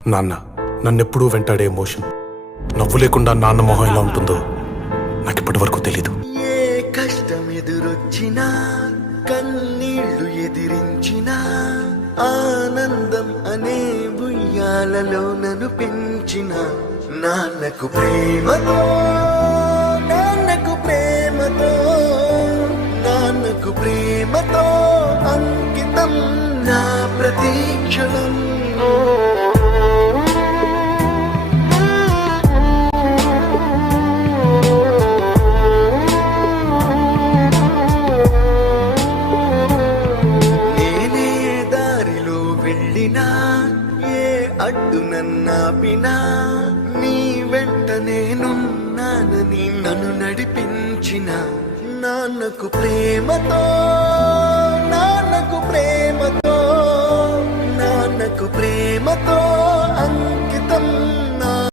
నాన్న నన్నెప్పుడూ వెంటాడే ఎమోషన్ నవ్వు లేకుండా నాన్న మొహం ఎలా ఉంటుందో నాకిప్పటి వరకు తెలీదు. ఏ కష్టం ఎదురొచ్చినా కన్నీళ్లు ఎదిరించినా ఆనందం అనే ఉయ్యాలలో నన్ను పెంచిన నాన్నకు ప్రేమతో నాన్నకు ప్రేమతో నాన్నకు ప్రేమతో అంకితం నా ప్రతీక్షణం. ఏ అడ్డు నన్నాపినా నీ వెంట నేనున్నానని నన్ను నడిపించిన నాన్నకు ప్రేమతో నాన్నకు ప్రేమతో నాన్నకు ప్రేమతో